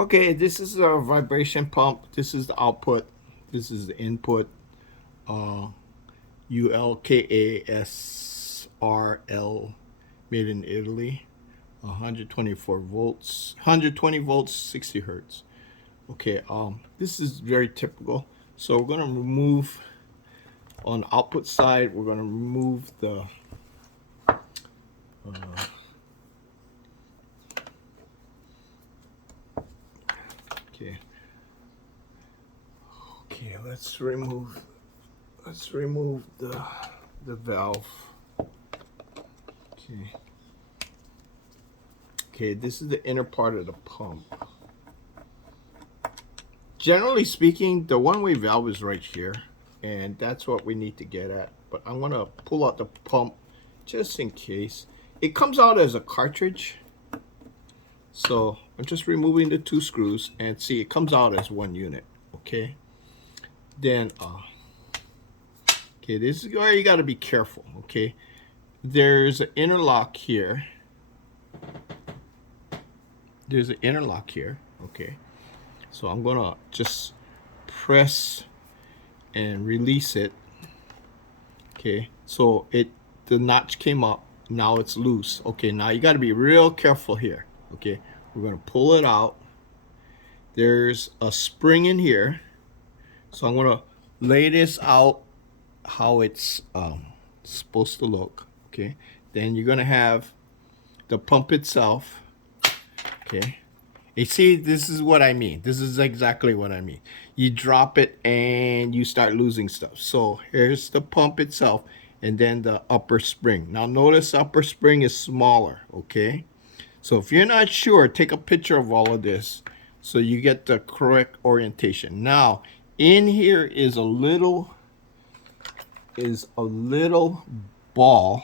Okay, this is a vibration pump. This is the output. This is the input. ULKASRL, made in Italy. 124 volts, 120 volts, 60 hertz. Okay, this is very typical. So we're gonna remove, on the output side, we're gonna remove the okay. Okay, let's remove the valve. Okay. Okay, this is the inner part of the pump. Generally speaking, the one-way valve is right here, and that's what we need to get at. But I'm gonna pull out the pump just in case. It comes out as a cartridge. So I'm just removing the two screws, and see, it comes out as one unit. Okay. Then okay, this is where you got to be careful. Okay, there's an interlock here. Okay, so I'm gonna just press and release it. Okay, so the notch came up, now it's loose. Okay, now you got to be real careful here. Okay, we're gonna pull it out. There's a spring in here, so I'm gonna lay this out how it's supposed to look. Okay, then you're gonna have the pump itself. Okay, you see, this is what I mean. This is exactly what I mean. You drop it and you start losing stuff. So here's the pump itself, and then the upper spring. Now notice upper spring is smaller. Okay, so if you're not sure, take a picture of all of this so you get the correct orientation. Now in here is a little ball,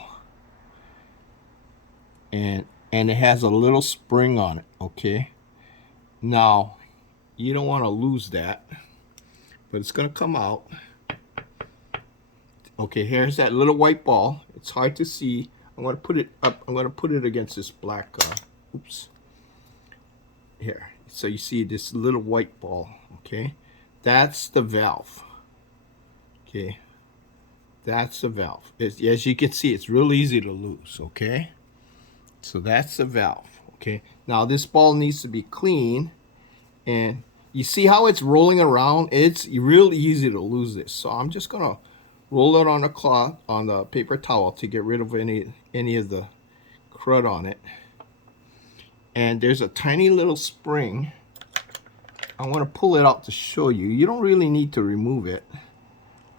and it has a little spring on it. Okay, now you don't want to lose that, but it's going to come out. Okay, here's that little white ball. It's hard to see. I'm going to put it up. I'm going to put it against this black oops, here, so you see this little white ball. Okay, that's the valve. Okay, that's the valve. As you can see, it's real easy to lose. Okay, so that's the valve. Okay, now this ball needs to be clean, and you see how it's rolling around? It's real easy to lose this. So I'm just gonna roll it on a cloth, on the paper towel, to get rid of any of the crud on it. And there's a tiny little spring. I want to pull it out to show you. You don't really need to remove it,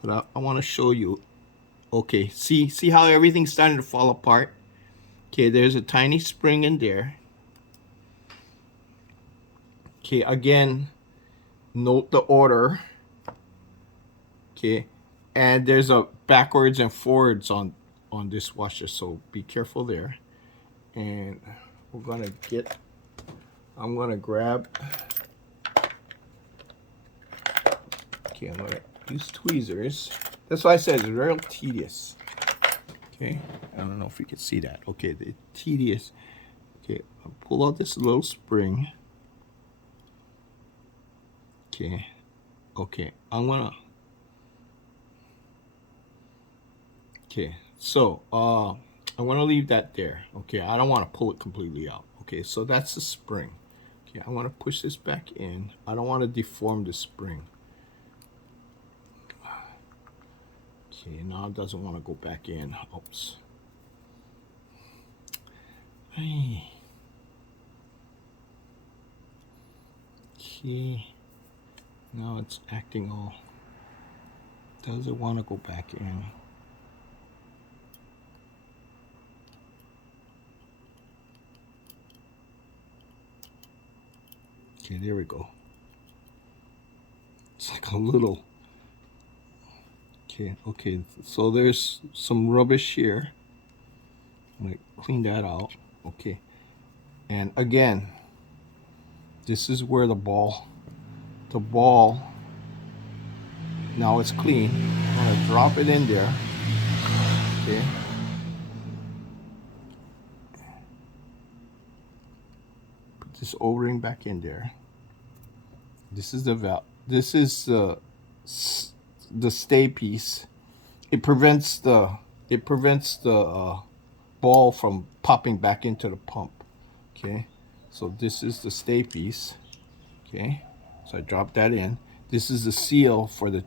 but I want to show you. Okay, see how everything's starting to fall apart? Okay, there's a tiny spring in there. Okay, again, note the order. Okay, and there's a backwards and forwards on this washer, so be careful there. And I'm gonna grab, okay, I'm gonna use tweezers. That's why I said it's real tedious. Okay, I don't know if you can see that. Okay, the tedious. Okay, I'll pull out this little spring. Okay, I'm gonna, okay, so I'm gonna leave that there. Okay, I don't want to pull it completely out. Okay, so that's the spring. Okay, I want to push this back in. I don't want to deform the spring. Okay, now it doesn't want to go back in. Oops. Hey. Okay, now it's acting all, doesn't want to go back in. Okay, there we go. It's like a little, okay, so there's some rubbish here. I'm gonna clean that out. Okay, and again, this is where the ball, now it's clean. I'm gonna drop it in there. Okay, put this O-ring back in there. This is the valve. This is the stay piece. It prevents the ball from popping back into the pump. Okay, so this is the stay piece. Okay, so I drop that in. This is the seal for the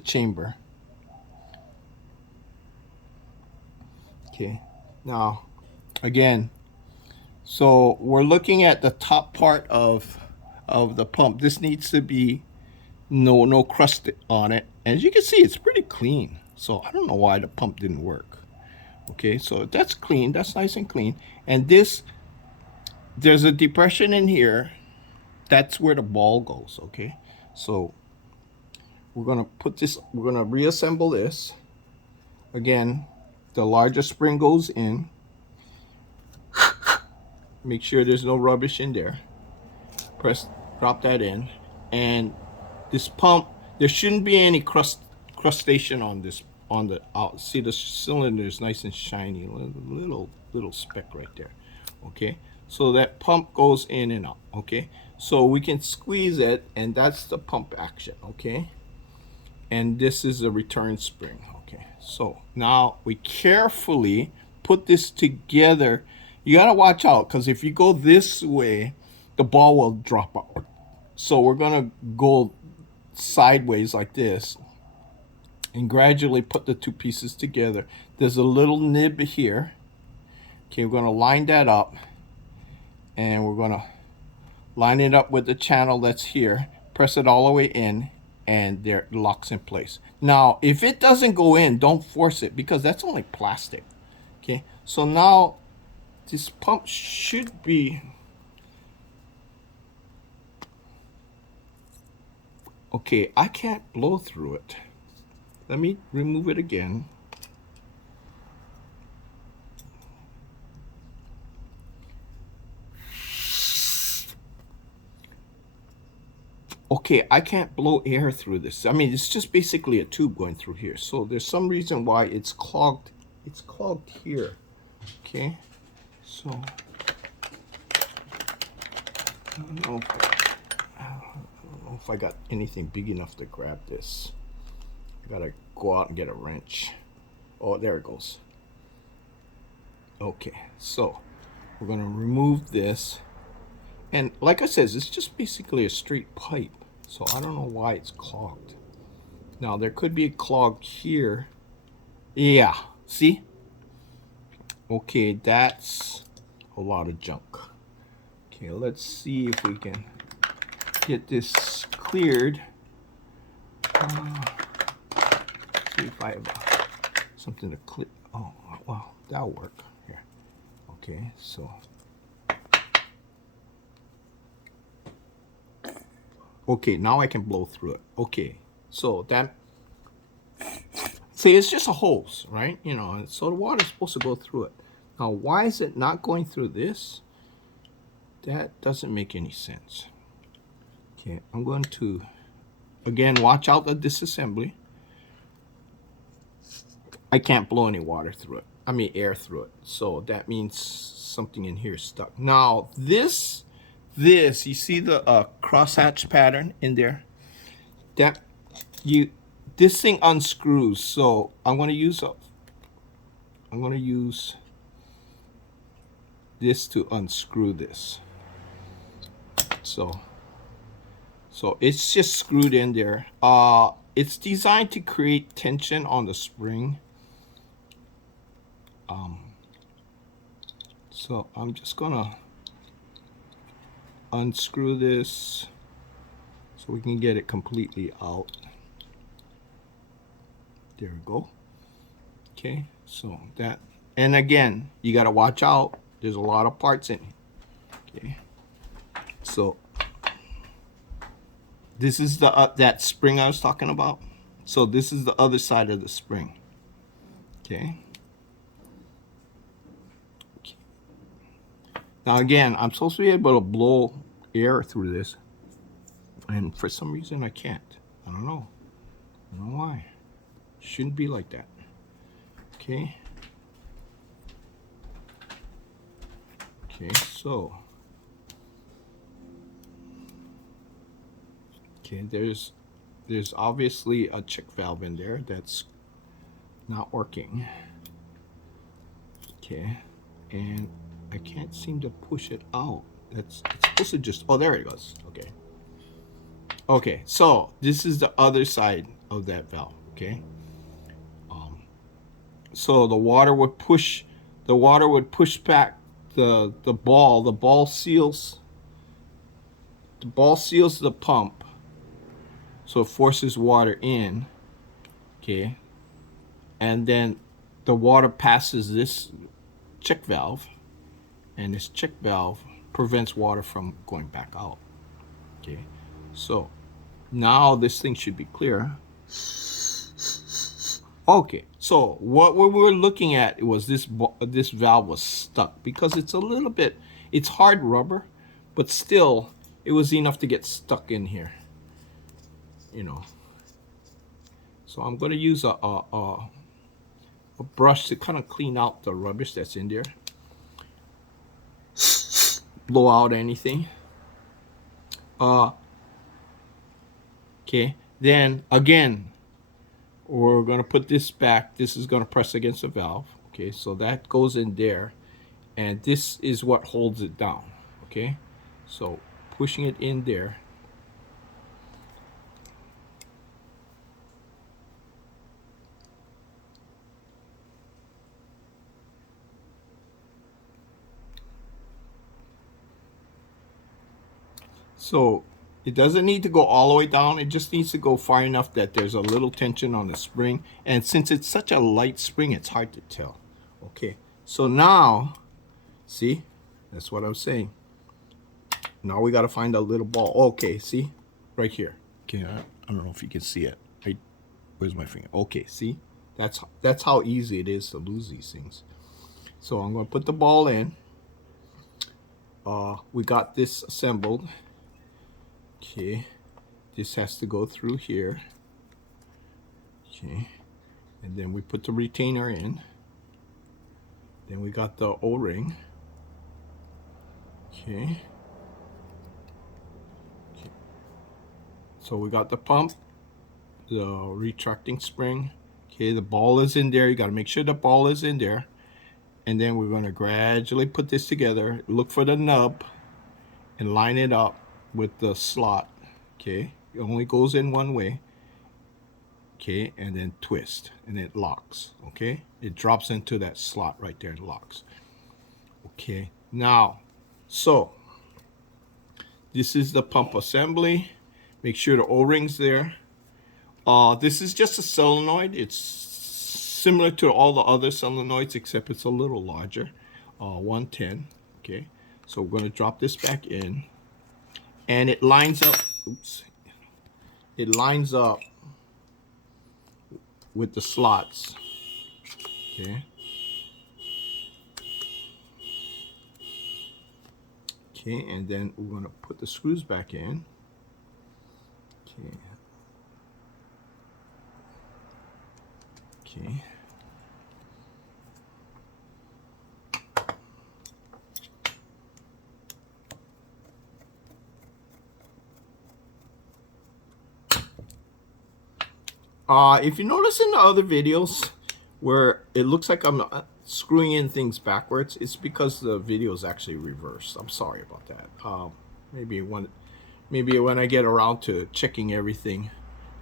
chamber. Okay, now again, so we're looking at the top part of the pump. This needs to be no crust on it. As you can see, it's pretty clean. So I don't know why the pump didn't work. Okay, so that's clean. That's nice and clean. And this, there's a depression in here. That's where the ball goes. Okay, so we're gonna put this. We're gonna reassemble this. Again, the larger spring goes in. Make sure there's no rubbish in there. Drop that in, and this pump, there shouldn't be any crustation on this, on the out. See, the cylinder is nice and shiny, little speck right there. Okay, so that pump goes in and out. Okay, so we can squeeze it, and that's the pump action. Okay, and this is a return spring. Okay, so now we carefully put this together. You gotta watch out, because if you go this way, the ball will drop out. So we're gonna go sideways like this and gradually put the two pieces together. There's a little nib here. Okay, we're gonna line that up, and we're gonna line it up with the channel that's here, press it all the way in, and there it locks in place. Now, if it doesn't go in, don't force it, because that's only plastic. Okay, so now this pump should be okay. I can't blow through it. Let me remove it again. Okay, I can't blow air through this. I mean, it's just basically a tube going through here. So there's some reason why it's clogged. It's clogged here. Okay, so I don't know if I got anything big enough to grab this. I gotta go out and get a wrench. Oh, there it goes. Okay, so we're gonna remove this. And like I said, it's just basically a straight pipe. So I don't know why it's clogged. Now there could be a clog here. Yeah, see? Okay, that's a lot of junk. Okay, let's see if we can get this cleared. See if I have something to clear. Oh, well, that'll work. Here. Okay, so. Okay, now I can blow through it. Okay, so that, see, it's just a hose, right? You know, so the water's supposed to go through it. Now, why is it not going through this? That doesn't make any sense. Okay, I'm going to, again, watch out the disassembly. I can't blow any water through it. I mean, air through it. So that means something in here is stuck. Now, this, you see the crosshatch pattern in there? That this thing unscrews. So I'm going to use this to unscrew this. So it's just screwed in there. It's designed to create tension on the spring. So I'm just gonna unscrew this so we can get it completely out. There we go. Okay, so that, and again, you got to watch out. There's a lot of parts in it. Okay, so this is the that spring I was talking about. So this is the other side of the spring. Okay. Now again, I'm supposed to be able to blow air through this, and for some reason I can't. I don't know. I don't know why. Shouldn't be like that. Okay. Okay, so Okay, there's obviously a check valve in there that's not working. Okay, and I can't seem to push it out. It's supposed to just, oh, there it goes. Okay. Okay, so this is the other side of that valve. Okay. So the water would push back the ball. The ball seals the pump, so it forces water in. Okay, and then the water passes this check valve, and this check valve prevents water from going back out. Okay, so now this thing should be clear. Okay, so what we were looking at was this valve was stuck because it's a little bit, it's hard rubber, but still it was enough to get stuck in here, you know. So I'm going to use a brush to kind of clean out the rubbish that's in there, blow out anything. Okay, then again, we're going to put this back. This is going to press against the valve. Okay, so that goes in there, and this is what holds it down. Okay, so pushing it in there. So it doesn't need to go all the way down. It just needs to go far enough that there's a little tension on the spring. And since it's such a light spring, it's hard to tell. Okay, so now, see, that's what I'm saying. Now we got to find a little ball. Okay, see, right here. Okay, I don't know if you can see it. Where's my finger? Okay, see, that's how easy it is to lose these things. So I'm going to put the ball in. We got this assembled. Okay, this has to go through here. Okay, and then we put the retainer in. Then we got the O-ring. Okay. So we got the pump, the retracting spring. Okay, the ball is in there. You got to make sure the ball is in there. And then we're going to gradually put this together. Look for the nub and line it up with the slot. Okay, it only goes in one way. Okay, and then twist, and it locks. Okay, it drops into that slot right there and locks. Okay, now, so this is the pump assembly. Make sure the O-ring's there. This is just a solenoid. It's similar to all the other solenoids, except it's a little larger. 110. Okay, so we're going to drop this back in, and it lines up. Oops, it lines up with the slots. Okay. Okay, and then we're going to put the screws back in. Okay. Okay. If you notice in the other videos where it looks like I'm screwing in things backwards, it's because the video is actually reversed. I'm sorry about that. Maybe when I get around to checking everything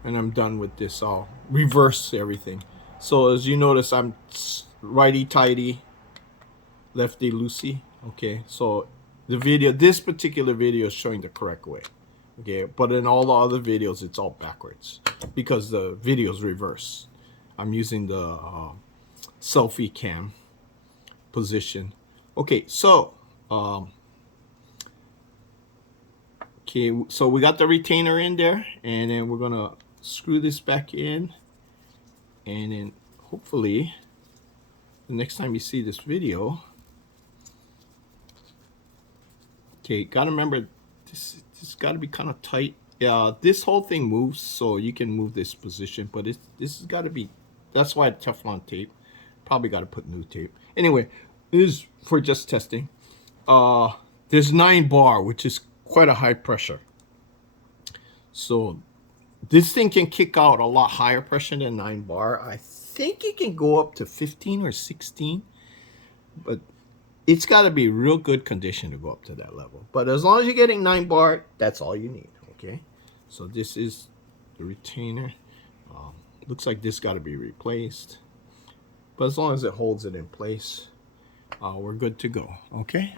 and I'm done with this, I'll reverse everything. So as you notice, I'm righty-tighty, lefty-loosey. Okay, so this particular video is showing the correct way. Okay, but in all the other videos, it's all backwards because the video's reverse. I'm using the selfie cam position. Okay, so okay, so we got the retainer in there, and then we're gonna screw this back in, and then hopefully the next time you see this video, okay, gotta remember this got to be kind of tight. Yeah, this whole thing moves, so you can move this position, but this has got to be, that's why Teflon tape. Probably got to put new tape. Anyway, this is for just testing. There's 9 bar, which is quite a high pressure. So this thing can kick out a lot higher pressure than 9 bar. I think it can go up to 15 or 16, but it's got to be real good condition to go up to that level. But as long as you're getting 9 bar, that's all you need. Okay, so this is the retainer. Looks like this got to be replaced, but as long as it holds it in place, we're good to go. Okay.